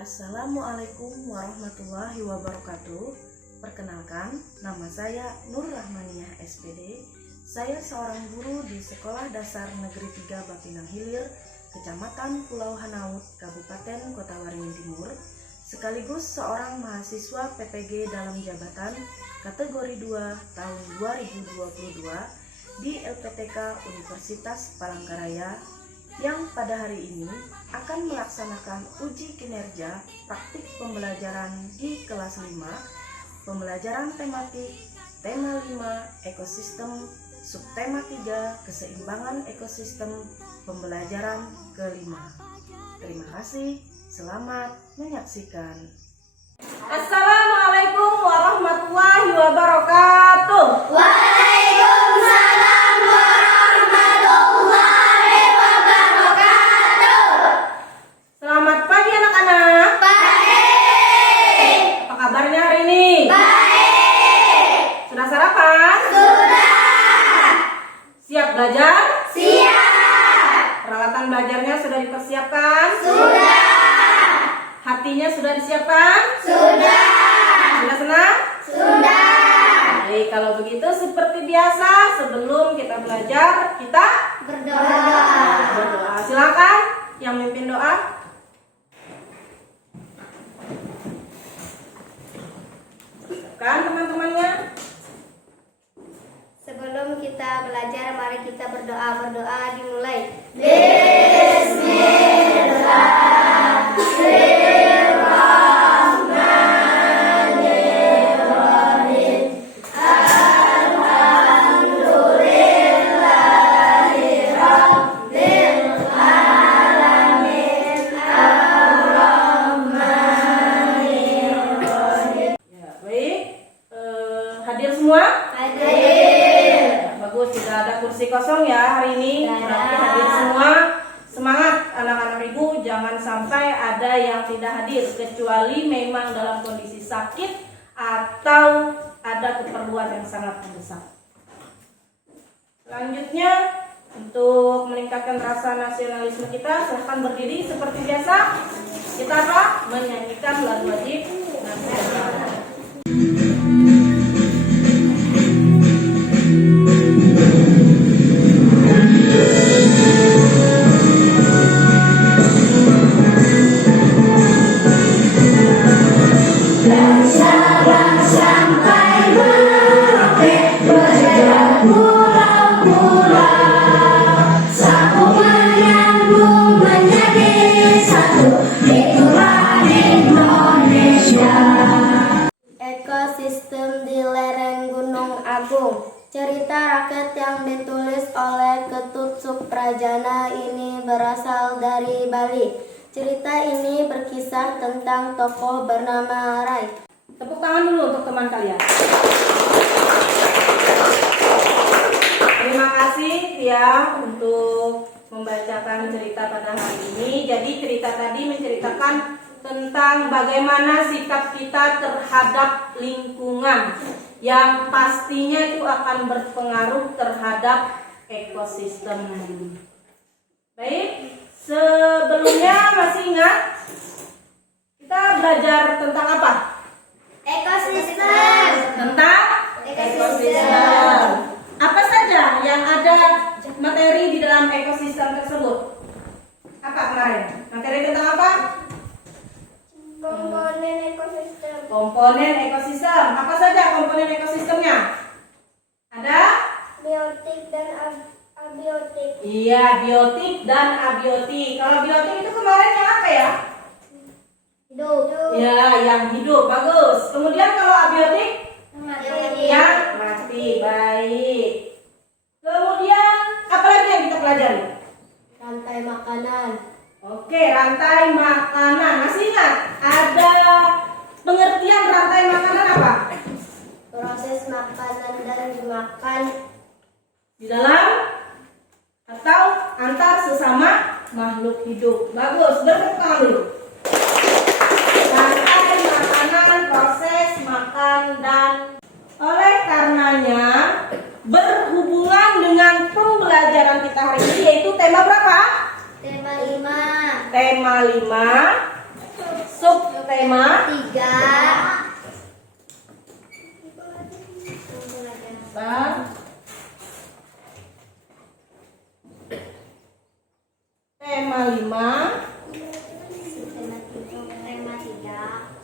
Assalamualaikum warahmatullahi wabarakatuh. Perkenalkan, nama saya Nur Rahmaniah SPD. Saya seorang guru di Sekolah Dasar Negeri 3 Bapinang Hilir, Kecamatan Pulau Hanaut, Kabupaten Kota Waringin Timur, sekaligus seorang mahasiswa PPG dalam jabatan kategori 2 tahun 2022 di LPTK Universitas Palangkaraya, yang pada hari ini akan melaksanakan uji kinerja praktik pembelajaran di kelas 5, pembelajaran tematik, tema 5, ekosistem, subtema 3, keseimbangan ekosistem, pembelajaran kelima. Terima kasih, selamat menyaksikan. Assalamualaikum warahmatullahi wabarakatuh. Waalaikumsalam warahmatullahi wabarakatuh. Selamat pagi anak-anak. Baik. Apa kabarnya hari ini? Baik. Sudah sarapan? Sudah. Siap belajar? Siap. Peralatan belajarnya sudah dipersiapkan? Sudah. Hatinya sudah disiapkan? Sudah. Sudah senang? Sudah. Baik, kalau begitu seperti biasa sebelum kita belajar kita berdoa. Silakan yang memimpin doa. Siapkan teman-temannya. Sebelum kita belajar, mari kita berdoa. Berdoa dimulai. Ya, baik. Hadir semua? Hadir. Bagus, tidak ada kursi kosong ya hari ini. Tidak ada. Berarti hadir semua. Semangat anak-anak ibu, jangan sampai ada yang tidak hadir kecuali memang dalam kondisi sakit atau ada keperluan yang sangat mendesak. Selanjutnya, untuk meningkatkan rasa nasionalisme kita, silahkan berdiri seperti biasa. Kita apa? Menyanyikan lagu wajib nasional. Ekosistem di lereng Gunung Agung. Cerita rakyat yang ditulis oleh Ketut Suprajana ini berasal dari Bali. Cerita ini berkisah tentang tokoh bernama Rai. Tepuk tangan dulu untuk teman kalian. Terima kasih ya untuk membacakan cerita pada hari ini. Jadi cerita tadi menceritakan tentang bagaimana sikap kita terhadap lingkungan yang pastinya itu akan berpengaruh terhadap ekosistem. Baik, sebelumnya masih ingat kita belajar tentang apa? Ekosistem. Tentang ekosistem. Apa saja yang ada materi di dalam ekosistem tersebut? Apa kemarin? Materi tentang apa? Komponen ekosistem. Komponen ekosistem. Apa saja komponen ekosistemnya? Ada? Biotik dan abiotik. Iya, biotik dan abiotik. Kalau biotik itu kemarin yang apa ya? Hidup. Ya, yang hidup. Bagus. Kemudian kalau abiotik? Yang mati. Baik. Kemudian apa lagi yang kita pelajari? Rantai makanan. Oke, rantai makanan. Masih ingat? Ada pengertian rantai makanan apa? Proses makanan dan dimakan. Di dalam atau antar sesama makhluk hidup. Bagus, bertepuk tangan dulu. Rantai makanan, proses makan dan oleh karenanya berhubungan dengan pembelajaran kita hari ini, yaitu tema berapa? Tema 5. Tema 5 Subtema 3. Tema 5.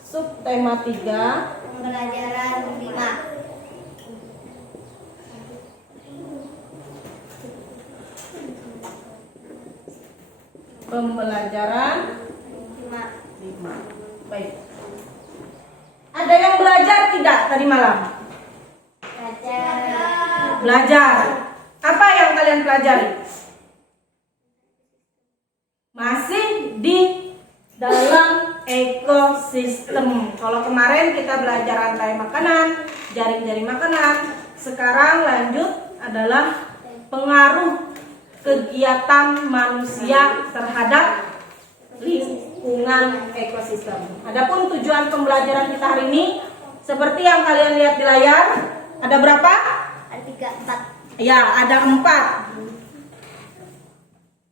Subtema 3. Pembelajaran 5. Pembelajaran 5. 5. Baik. Ada yang belajar tidak tadi malam? Belajar. Apa yang kalian pelajari? Masih di dalam ekosistem. Kalau kemarin kita belajar rantai makanan, jaring-jaring makanan, sekarang lanjut adalah pengaruh kegiatan manusia terhadap lingkungan ekosistem. Adapun tujuan pembelajaran kita hari ini seperti yang kalian lihat di layar, ada berapa? Ada 4. Ya, ada 4.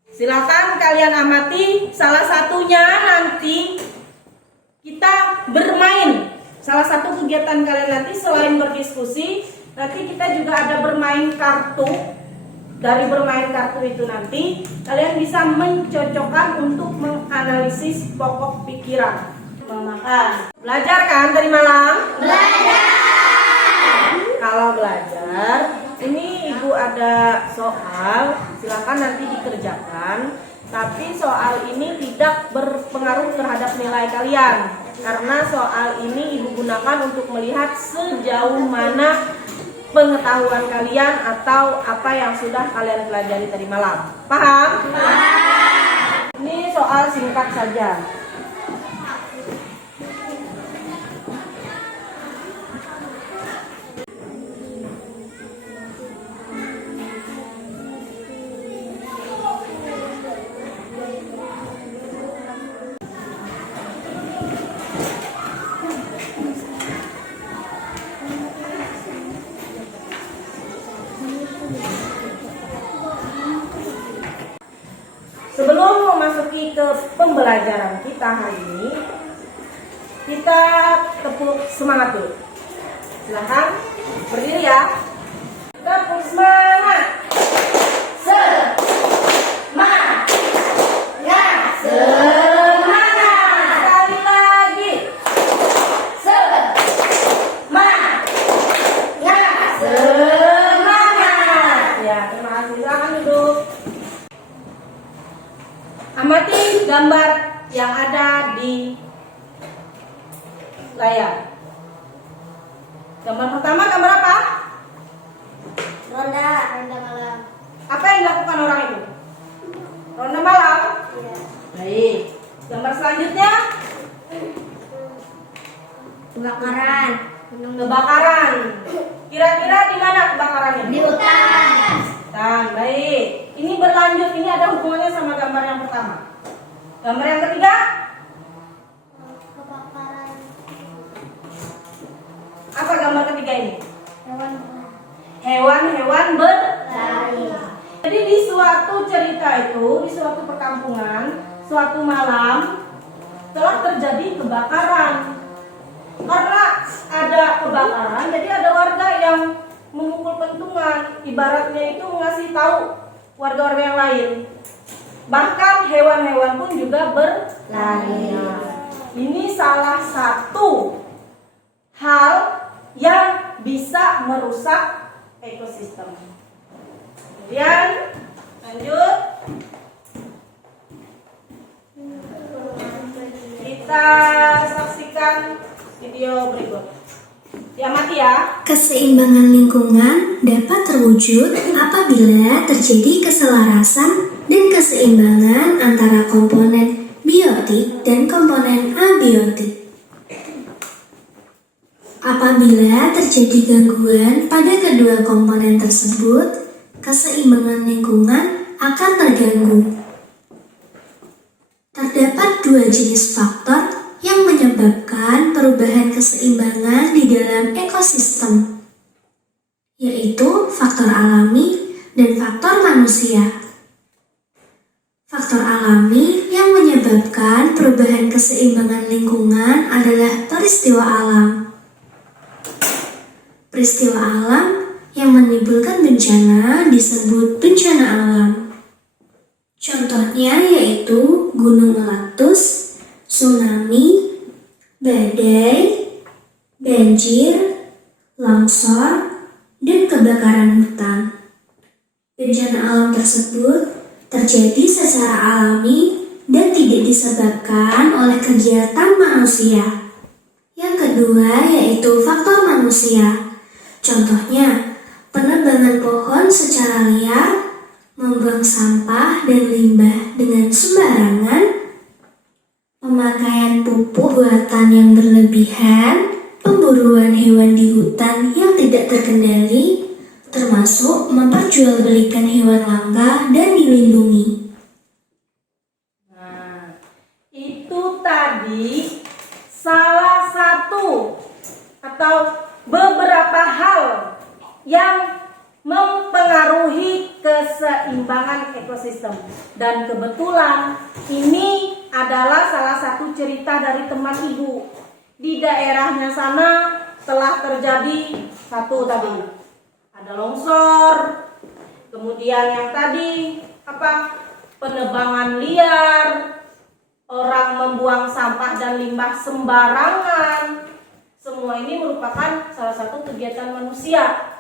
Silakan kalian amati. Salah satunya nanti kita bermain. Salah satu kegiatan kalian nanti selain berdiskusi, nanti kita juga ada bermain kartu. Dari bermain kartu itu nanti kalian bisa mencocokkan untuk menganalisis pokok pikiran. Memakan. Belajar kan tadi malam? Belajar. Kalau belajar, ini ibu ada soal, silakan nanti dikerjakan. Tapi soal ini tidak berpengaruh terhadap nilai kalian, karena soal ini ibu gunakan untuk melihat sejauh mana pengetahuan kalian atau apa yang sudah kalian pelajari tadi malam. Paham? Paham. Ini soal singkat saja. Sebelum memasuki ke pembelajaran kita hari ini, kita tepuk semangat dulu. Silahkan berdiri ya. Tepuk semangat. Semangat. Ya, semangat. Sekali lagi. Semangat. Ya, semangat. Ya, terima kasih. Silahkan duduk. Amati gambar yang ada di layar. Gambar pertama gambar apa? Ronda malam. Apa yang dilakukan orang itu? Ronda malam? Iya. Baik. Gambar selanjutnya? Kebakaran. Kebakaran. Kira-kira di mana kebakarannya? Di hutan. Hutan. Baik. Ini berlanjut. Ini ada hubungannya sama gambar yang pertama. Gambar yang ketiga? Kebakaran. Apa gambar ketiga ini? Hewan. Hewan-hewan Lari. Jadi di suatu cerita itu, di suatu perkampungan, suatu malam telah terjadi kebakaran. Karena ada kebakaran, jadi ada warga yang memukul pentungan. Ibaratnya itu ngasih tahu warga-warga yang lain. Bahkan hewan-hewan pun juga berlari. Ini salah satu hal yang bisa merusak ekosistem. Kemudian lanjut, kita saksikan video berikut. Diamati ya. Keseimbangan lingkungan dapat terwujud apabila terjadi keselarasan dan keseimbangan antara komponen biotik dan komponen abiotik. Apabila terjadi gangguan pada kedua komponen tersebut, keseimbangan lingkungan akan terganggu. Terdapat 2 jenis faktor yang menyebabkan perubahan keseimbangan di dalam ekosistem, yaitu faktor alami dan faktor manusia. Faktor alami yang menyebabkan perubahan keseimbangan lingkungan adalah peristiwa alam. Peristiwa alam yang menimbulkan bencana disebut bencana alam. Contohnya yaitu gunung meletus, tsunami, badai, banjir, longsor, dan kebakaran hutan. Bencana alam tersebut terjadi secara alami dan tidak disebabkan oleh kegiatan manusia. Yang kedua yaitu faktor manusia. Contohnya, penebangan pohon secara liar, membuang sampah dan limbah dengan sembarangan, pemakaian pupuk buatan yang berlebihan, pemburuan hewan di hutan yang tidak terkendali, termasuk memperjualbelikan hewan langka dan dilindungi. Nah, itu tadi salah satu atau beberapa hal yang mempengaruhi keseimbangan ekosistem. Dan kebetulan ini adalah salah satu cerita dari teman ibu. Di daerahnya sana telah terjadi satu tadi, ada longsor, kemudian yang tadi penebangan liar, orang membuang sampah dan limbah sembarangan. Semua ini merupakan salah satu kegiatan manusia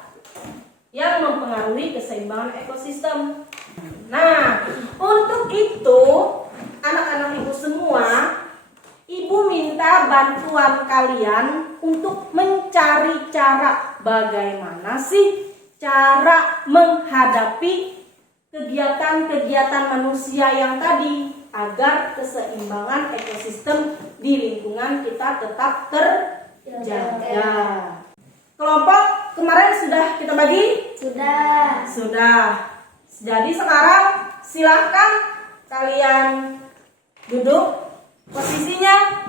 yang mempengaruhi keseimbangan ekosistem. Nah, untuk itu anak-anak ibu semua, ibu minta bantuan kalian untuk mencari cara bagaimana sih cara menghadapi kegiatan-kegiatan manusia yang tadi agar keseimbangan ekosistem di lingkungan kita tetap terjaga. Kelompok kemarin sudah kita bagi? Sudah. Jadi sekarang silahkan kalian duduk posisinya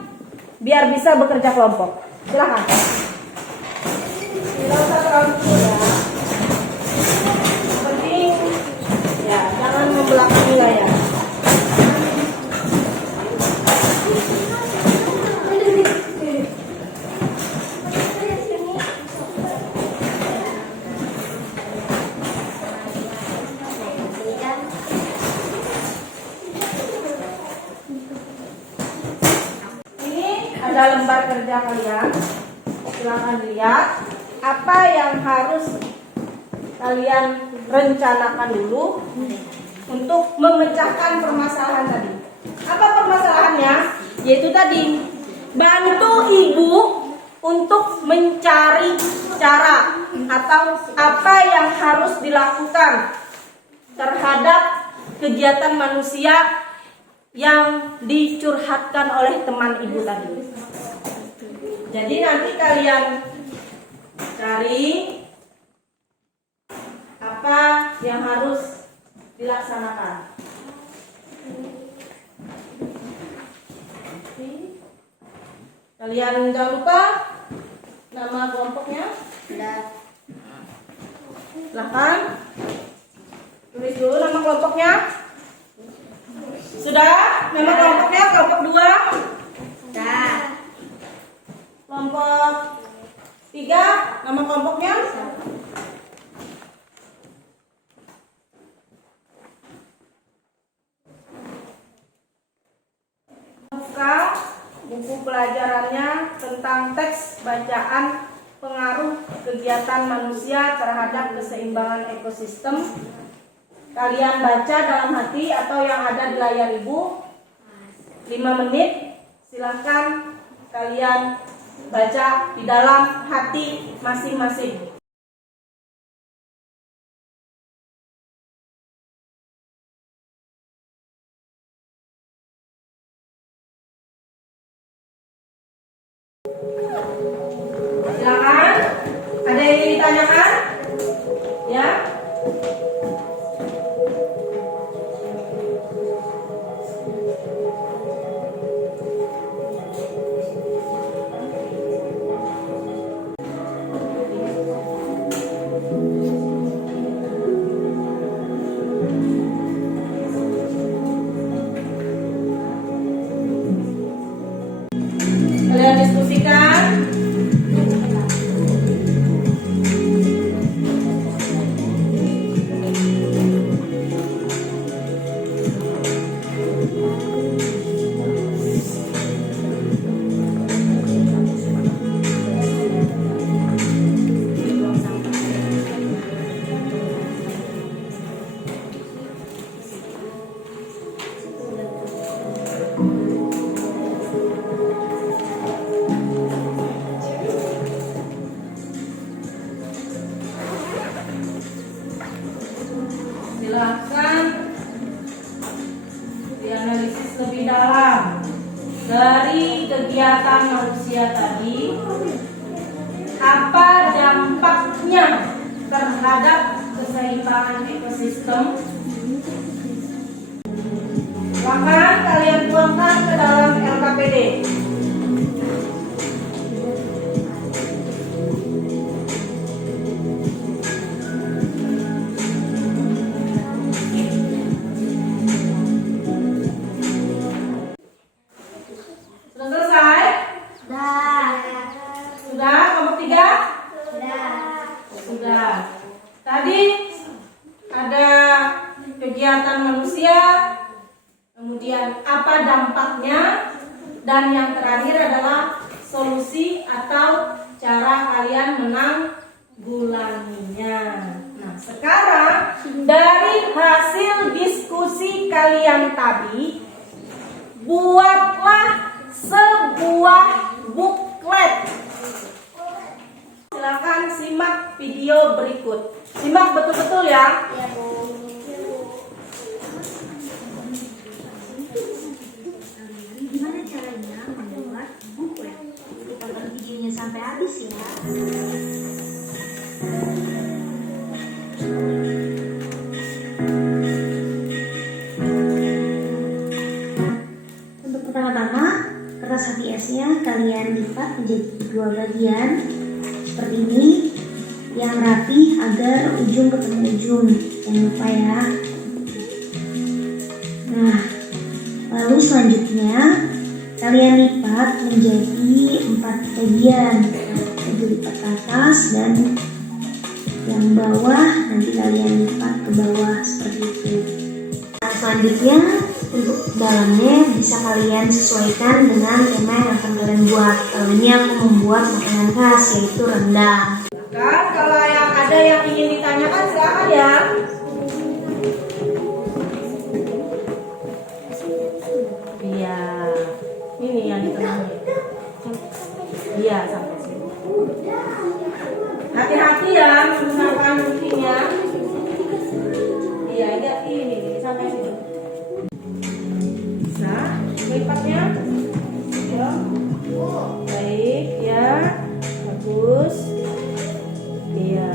biar bisa bekerja kelompok. Silahkan. Tidak usah terlalu dulu ya. Yang penting ya jangan membelakangi layar. Ada lembar kerja kalian, silahkan lihat apa yang harus kalian rencanakan dulu untuk memecahkan permasalahan tadi. Apa permasalahannya? Yaitu tadi, bantu ibu untuk mencari cara atau apa yang harus dilakukan terhadap kegiatan manusia yang dicurhatkan oleh teman ibu tadi. Jadi nanti kalian cari apa yang harus dilaksanakan. Kalian jangan lupa nama kelompoknya. Silahkan tulis dulu nama kelompoknya. Sudah? Nama kelompoknya kelompok 2? Sudah. Kelompok 3, nama kelompoknya? Buka buku pelajarannya tentang teks bacaan pengaruh kegiatan manusia terhadap keseimbangan ekosistem. Kalian baca dalam hati atau yang ada di layar ibu 5 menit. Silahkan kalian baca di dalam hati masing-masing. Silakan. Ada yang ingin ditanyakan? Ya. Kalian diskusikan. Silakan dianalisis lebih dalam dari kegiatan manusia tadi. Apa dampaknya terhadap keseimbangan ekosistem? Silakan kalian tuangkan ke dalam LKPD. Sudah selesai? Sudah? Kelompok 3? Sudah. Tadi ada kegiatan manusia, kemudian apa dampaknya, dan yang terakhir adalah solusi atau cara kalian menanggulanginya. Nah, sekarang dari hasil diskusi kalian tadi, buatlah sebuah buklet. Silakan simak video berikut. Simak betul-betul ya. Iya, Bu. Gimana caranya membuat buklet? Tonton videonya sampai habis ya. Untuk pertama-tama, kertas HVS-nya kalian lipat menjadi 2 bagian seperti ini, yang rapi agar ujung ketemu ujung. Jangan lupa ya. Nah, lalu selanjutnya kalian lipat menjadi 4 bagian, jadi lipat ke atas dan yang bawah nanti kalian lipat ke bawah seperti itu. Nah, selanjutnya untuk dalamnya bisa kalian sesuaikan dengan tema yang akan kalian buat. Kali ini aku membuat makanan khas yaitu rendang. Kan kalau yang ada yang ingin ditanyakan silakan ya. Iya. Ini yang ditemani. Iya, sampai sini. Hati-hati ya menggunakan guntingnya. Iya, ini sampai sini. Bisa lipatnya. Ya. Baik ya. Bagus. Iya.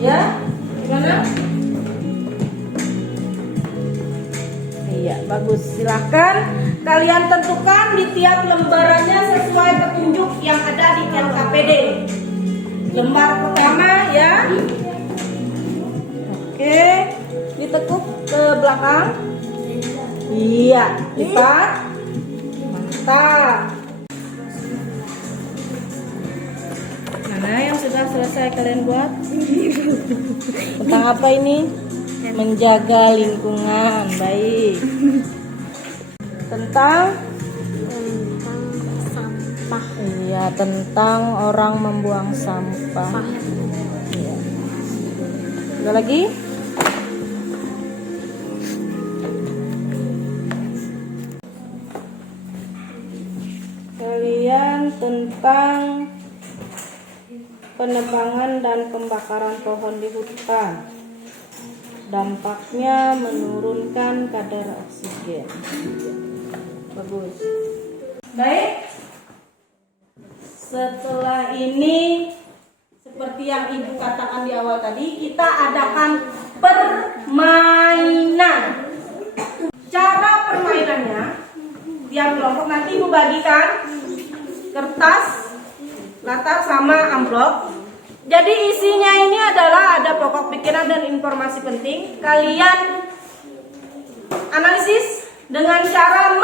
Ya, gimana? Iya, bagus. Silakan kalian tentukan di tiap lembarannya sesuai petunjuk yang ada di LKPD. Lembar pertama ya. Oke, ditekuk ke belakang. Iya, lipat. Mantap. Mana yang sudah selesai kalian buat? Tentang apa ini? Menjaga lingkungan. Baik. Tentang sampah. Iya, tentang orang membuang sampah. Iya. Ada lagi? Kalian tentang penebangan dan pembakaran pohon di hutan. Dampaknya menurunkan kadar oksigen. Bagus. Baik. Setelah ini, seperti yang Ibu katakan di awal tadi, kita adakan permainan. Cara permainannya, tiap kelompok nanti Ibu bagikan kertas, latar sama amplop. Jadi isinya ini adalah ada pokok pikiran dan informasi penting. Kalian analisis dengan cara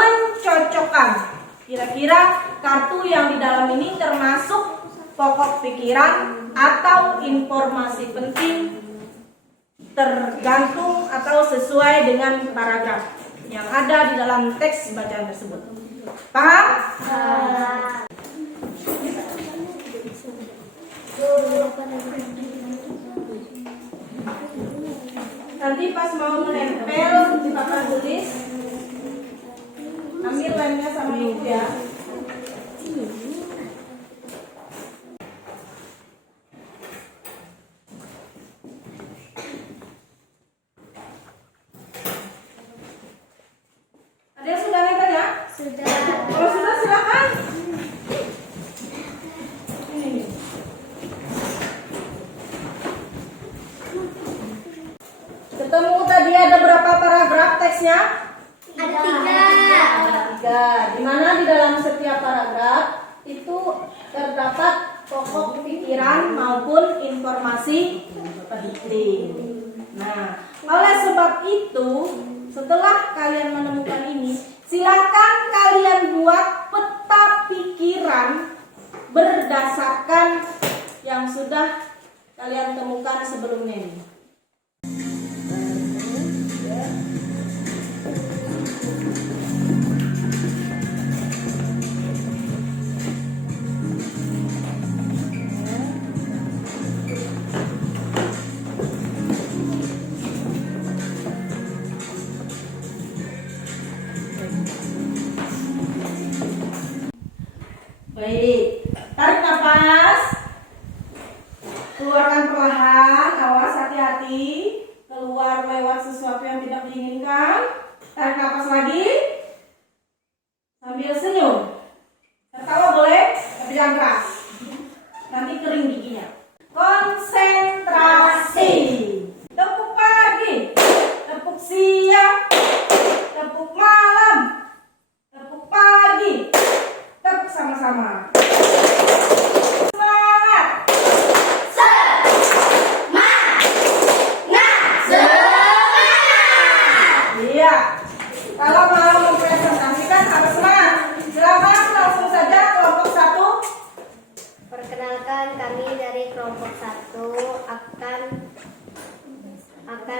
cocokkan. Kira-kira kartu yang di dalam ini termasuk pokok pikiran atau informasi penting tergantung atau sesuai dengan paragraf yang ada di dalam teks bacaan tersebut. Paham? Nanti pas mau menempel di papan tulis, ambil lemnya sama ibu ya. Ada yang sudah nempel ya? Sudah. Kalau sudah silakan. Ini. Ketemu tadi ada berapa paragraf teksnya? Ada 3. Tiga. Di mana di dalam setiap paragraf itu terdapat pokok pikiran maupun informasi penting. Nah, oleh sebab itu, setelah kalian menemukan ini, silakan kalian buat peta pikiran berdasarkan yang sudah kalian temukan sebelumnya ini. Baik, tarik nafas, keluarkan perlahan, awas hati-hati, keluar lewat sesuatu yang tidak diinginkan. Tarik nafas lagi, sambil senyum. Tertawa boleh, tapi jangan keras, nanti kering giginya. Konsentrasi, tepuk pagi, tepuk siang, tepuk malam, tepuk pagi. Tepuk sama-sama. Semangat. Iya. Kalau mau mempresentasikan harus semangat. Silakan langsung saja kelompok 1. Perkenalkan, kami dari kelompok 1 akan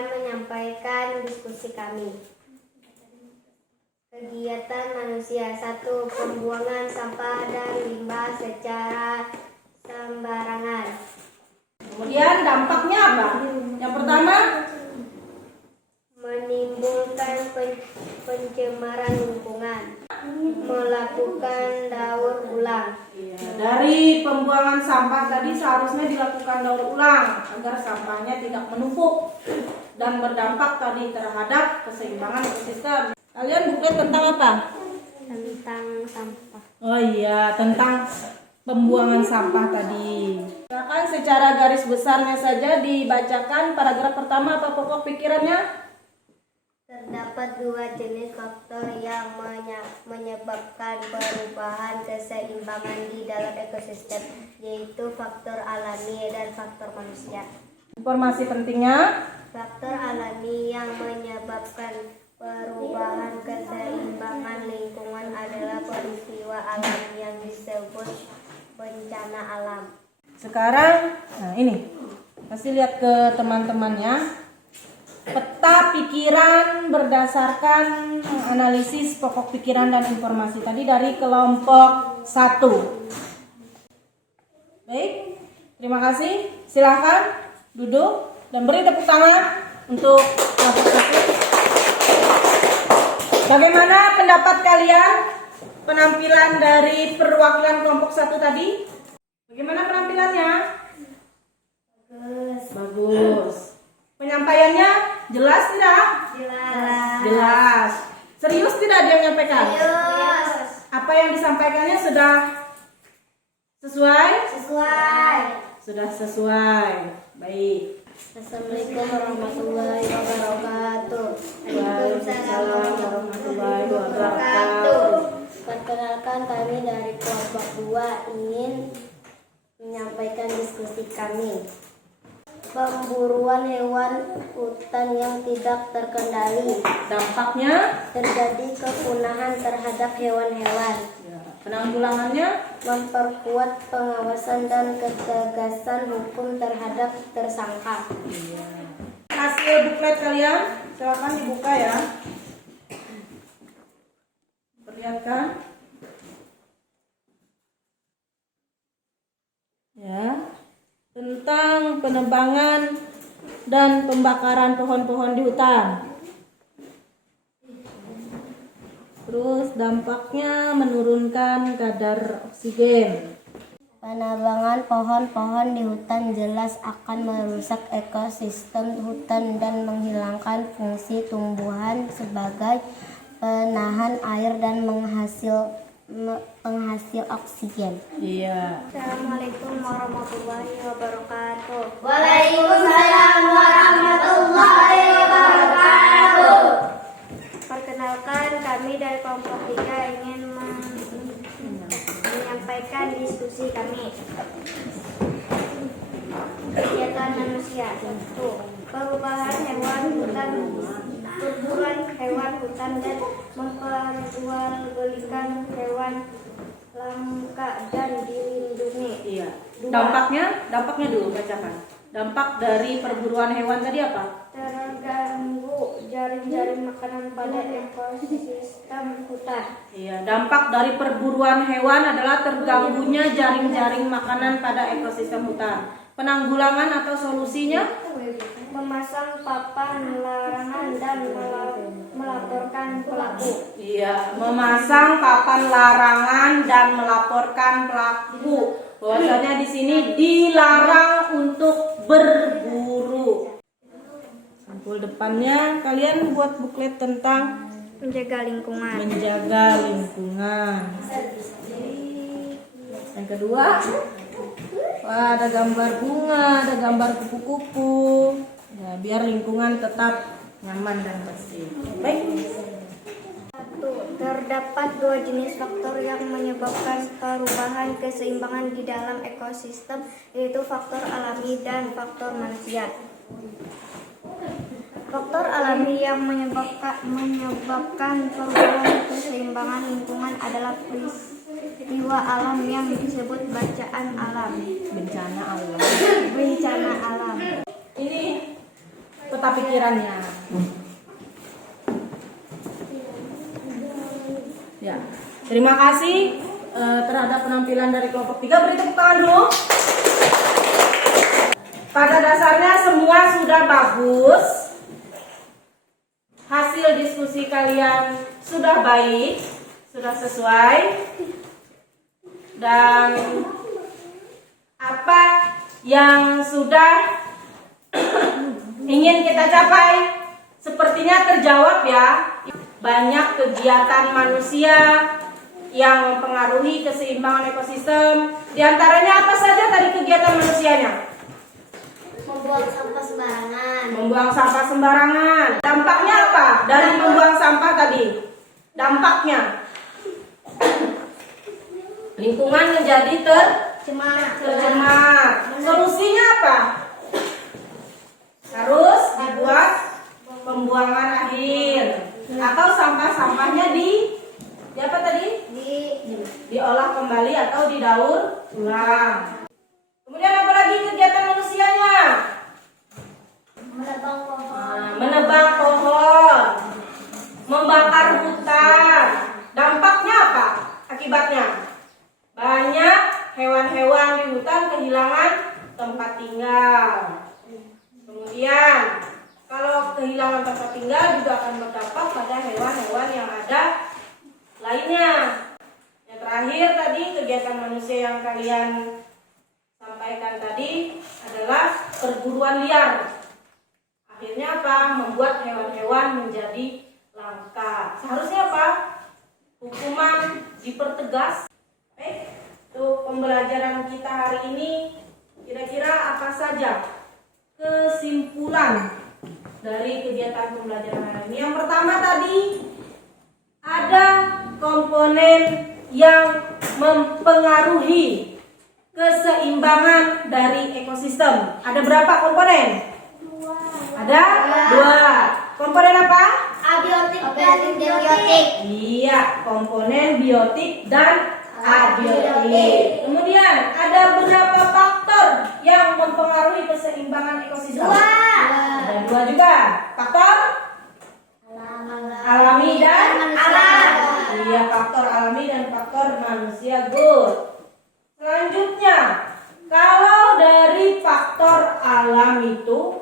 menyampaikan diskusi kami. Kegiatan manusia 1. Pembuangan sampah dan limbah secara sembarangan. Kemudian dampaknya apa? Yang pertama, Menimbulkan pencemaran lingkungan. Melakukan daur ulang. dari pembuangan sampah tadi seharusnya dilakukan daur ulang agar sampahnya tidak menumpuk dan berdampak tadi terhadap keseimbangan ekosistem. Kalian buku tentang apa? Tentang sampah. Oh iya, tentang pembuangan sampah tadi. Silakan secara garis besarnya saja dibacakan paragraf pertama apa pokok pikirannya? Terdapat 2 jenis faktor yang menyebabkan perubahan keseimbangan di dalam ekosistem, yaitu faktor alami dan faktor manusia. Informasi pentingnya. Faktor alami yang menyebabkan perubahan keseimbangan lingkungan adalah peristiwa alam yang disebut bencana alam. Sekarang, nah ini, kasih lihat ke teman-temannya. Peta pikiran berdasarkan analisis pokok pikiran dan informasi tadi dari kelompok 1. Baik, terima kasih. Silahkan duduk dan beri tepuk tangan untuk kelompok 1. Bagaimana pendapat kalian penampilan dari perwakilan kelompok 1 tadi? Bagaimana penampilannya? Bagus. Penyampaiannya jelas tidak? Jelas. Serius tidak dia menyampaikan? Apa yang disampaikannya sudah sesuai? Sudah sesuai. Baik. Assalamualaikum warahmatullahi wabarakatuh. Waalaikumsalam warahmatullahi wabarakatuh. Perkenalkan, kami dari kelompok 2 ingin menyampaikan diskusi kami. Pemburuan hewan hutan yang tidak terkendali. Dampaknya, Terjadi kepunahan terhadap hewan-hewan. penanggulangannya, Memperkuat pengawasan dan ketegasan hukum terhadap tersangka. hasil buklet kalian silakan dibuka ya. Perlihatkan. Ya, tentang penebangan dan pembakaran pohon-pohon di hutan. Terus dampaknya menurunkan kadar oksigen. Penebangan pohon-pohon di hutan jelas akan merusak ekosistem hutan dan menghilangkan fungsi tumbuhan sebagai penahan air dan penghasil oksigen. Iya. Assalamualaikum warahmatullahi wabarakatuh. Waalaikumsalam warahmatullahi wabarakatuh. Perkenalkan, kami dari kelompok 3 ingin menyampaikan diskusi kami. Kegiatan manusia. 1. Perubahan hewan hutan, perburuan hewan hutan dan memperjualbelikan hewan langka dan dilindungi. Iya. 2. Dampaknya dulu bacakan. Dampak dari perburuan hewan tadi apa? Terganggu jaring-jaring makanan pada ekosistem hutan. Iya, dampak dari perburuan hewan adalah terganggunya jaring-jaring makanan pada ekosistem hutan. Penanggulangan atau solusinya? Memasang papan larangan dan melaporkan pelaku. Iya, memasang papan larangan dan melaporkan pelaku. Bahwasanya di sini dilarang untuk berburu. Sampul depannya kalian buat buklet tentang Menjaga lingkungan. menjaga lingkungan. Yang kedua, wah, ada gambar bunga, ada gambar kupu-kupu. Ya, biar lingkungan tetap nyaman dan bersih. Baik. 1. Terdapat 2 jenis faktor yang menyebabkan perubahan keseimbangan di dalam ekosistem, yaitu faktor alami dan faktor manusia. Faktor alami yang menyebabkan perubahan keseimbangan lingkungan adalah peristiwa alam yang disebut bencana alam. Bencana alam. Ini peta pikirannya. Ya, terima kasih terhadap penampilan dari kelompok 3. Beri tepuk tangan dulu. Pada dasarnya semua sudah bagus. Hasil diskusi kalian sudah baik, sudah sesuai. Dan apa yang sudah ingin kita capai sepertinya terjawab ya. Banyak kegiatan manusia yang mempengaruhi keseimbangan ekosistem. Di antaranya apa saja tadi kegiatan manusianya? Membuang sampah sembarangan. Membuang sampah sembarangan. Dampaknya apa dari membuang sampah tadi? Dampaknya lingkungan menjadi tercemar. Solusinya apa? Harus dibuat pembuangan akhir. Atau sampah-sampahnya di apa tadi? Diolah kembali atau didaur ulang. Kemudian apa lagi kegiatan manusianya? Menebang pohon, membakar hutan. Dampaknya apa? Akibatnya banyak hewan-hewan di hutan kehilangan tempat tinggal. Kemudian kalau kehilangan tempat tinggal juga akan berdampak pada hewan-hewan yang ada lainnya. Yang terakhir tadi kegiatan manusia yang kalian sampaikan tadi adalah perburuan liar. Akhirnya apa? Membuat hewan-hewan menjadi langka. Seharusnya apa? Hukuman dipertegas. Untuk pembelajaran kita hari ini, kira-kira apa saja kesimpulan dari kegiatan pembelajaran hari ini? Yang pertama tadi ada komponen yang mempengaruhi keseimbangan dari ekosistem. Ada berapa komponen? Ada dua. Komponen apa? Abiotik dan biotik. Iya, komponen biotik dan abiotik. Kemudian ada berapa faktor yang mempengaruhi keseimbangan ekosistem? Ada dua juga. Faktor alami dan Alam. iya, faktor alami dan faktor manusia. Good. Selanjutnya, kalau dari faktor alam itu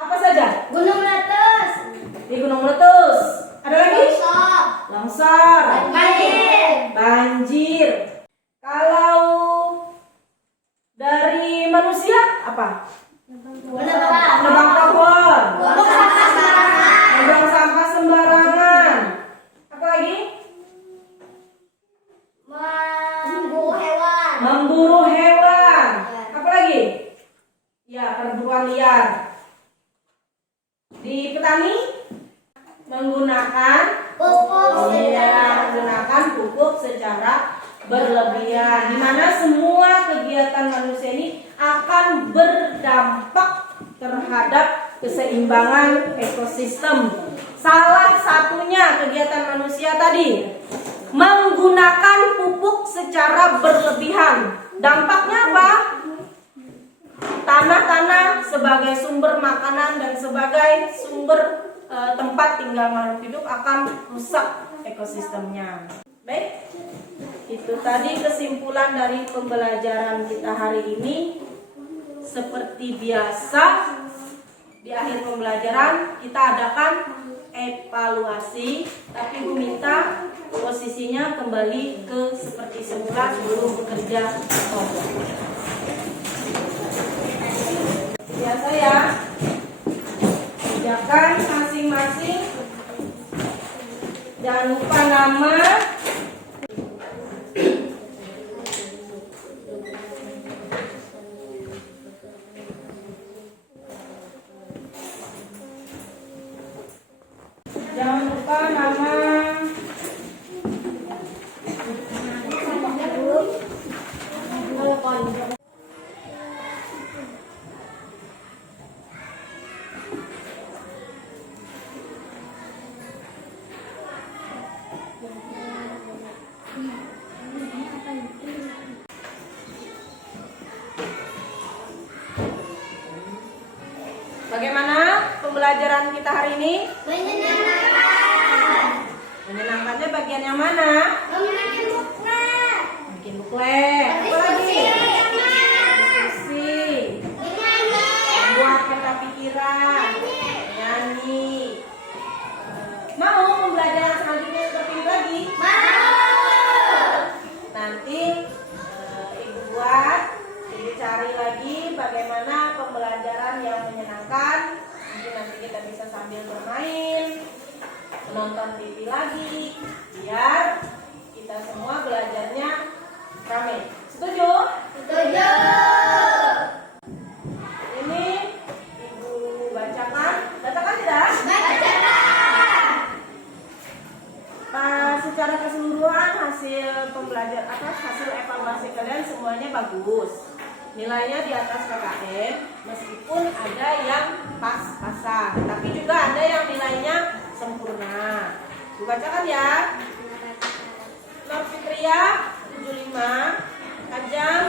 apa saja? Gunung meletus. Di gunung meletus. Ada lagi? Longsor. Banjir. Kalau dari manusia apa? Menebang pohon. Membuang sampah sembarangan. Apa lagi? Memburu hewan. Apa lagi? Ya, perburuan liar. Di petani menggunakan menggunakan pupuk secara berlebihan, di mana semua kegiatan manusia ini akan berdampak terhadap keseimbangan ekosistem. Salah satunya kegiatan manusia tadi menggunakan pupuk secara berlebihan. Dampaknya apa? Tanah-tanah sebagai sumber makanan dan sebagai sumber tempat tinggal makhluk hidup akan rusak ekosistemnya. Baik, itu tadi kesimpulan dari pembelajaran kita hari ini. Seperti biasa, di akhir pembelajaran kita adakan evaluasi, tapi Bu minta posisinya kembali ke seperti semula sebelum bekerja kelompok. Biasa ya, kerjakan masing-masing. Jangan lupa nama, jangan lupa nama. Bagaimana pembelajaran kita hari ini? Menyenangkannya bagian yang mana? Bikin buklet. Apa lagi? Diskusi. Membuat peta pikiran. Nyanyi. Mau pembelajaran selanjutnya seperti ini lagi? Nanti Ibu buat, Ibu cari lagi bagaimana pembelajaran yang menyenangkan. Mungkin nanti kita bisa sambil bermain, menonton TV lagi, biar kita semua belajarnya ramai. Setuju? Ini Ibu bacakan. Bacakan tidak? Secara keseluruhan hasil pembelajaran hasil evaluasi kalian semuanya bagus. Nilainya di atas KKM, meskipun ada yang pas-pasan, tapi juga ada yang nilainya sempurna. Dibacakan ya. Nur Fitria 75, Kajam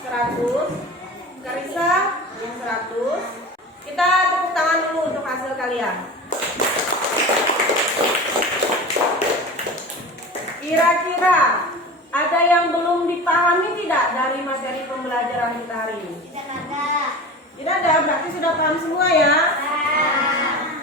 100, Karisa 100. Kita tepuk tangan dulu untuk hasil kalian. Kira-kira ada yang belum dipahami tidak dari materi pembelajaran kita hari ini? Tidak ada, berarti sudah paham semua ya?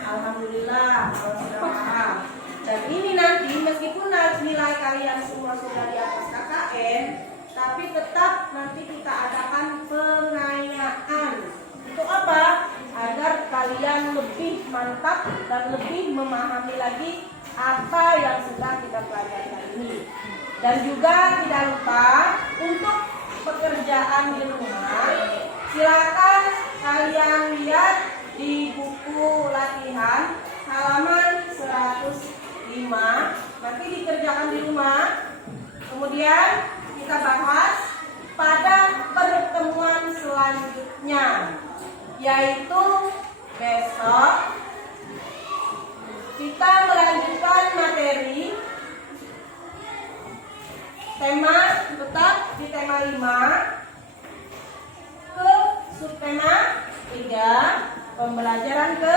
Alhamdulillah, kalau sudah paham. Dan ini nanti meskipun nilai kalian semua sudah di atas KKM, tapi tetap nanti kita adakan pengayaan. Untuk apa? Agar kalian lebih mantap dan lebih memahami lagi apa yang sudah kita pelajari ini. Dan juga tidak lupa untuk pekerjaan di rumah, silakan kalian lihat di buku latihan halaman 105. Nanti dikerjakan di rumah. Kemudian kita bahas pada yaitu besok kita melanjutkan materi tema tetap di tema 5 ke subtema 3 pembelajaran ke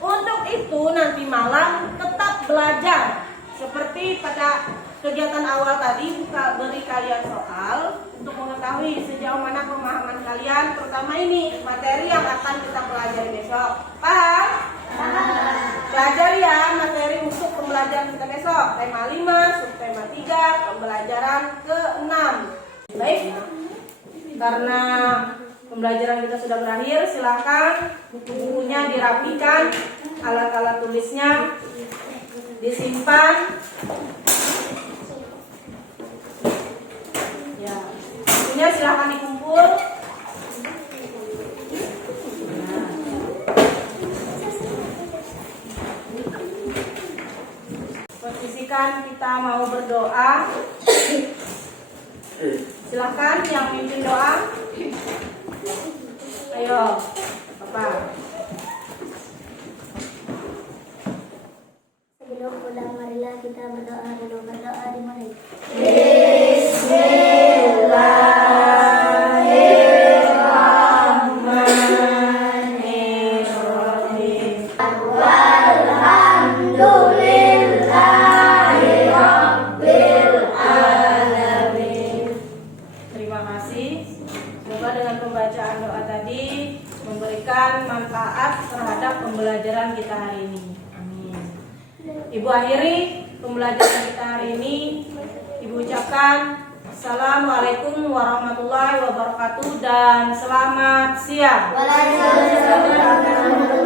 6. Untuk itu nanti malam tetap belajar seperti pada kegiatan awal tadi, beri kalian soal untuk mengetahui sejauh mana pemahaman kalian, terutama ini materi yang akan kita pelajari besok. Paham? Belajar ya materi untuk pembelajaran kita besok. Tema 5, subtema 3, pembelajaran ke-6. Baik, karena pembelajaran kita sudah berakhir, silakan buku-bukunya dirapikan, alat-alat tulisnya disimpan. Ya, bukunya silakan dikumpul. Posisikan kita mau berdoa. Silakan yang mimpin doa. Ayo, Bapak. Sebelum pulang, marilah kita berdoa dulu. Berdoa dimulai. Terima kasih. Semoga dengan pembacaan doa tadi memberikan manfaat terhadap pembelajaran kita hari ini. Amin. Ibu akhiri pembelajaran kita hari ini. Ibu ucapkan Assalamualaikum warahmatullahi wabarakatuh dan selamat siang. Waalaikumsalam warahmatullahi wabarakatuh.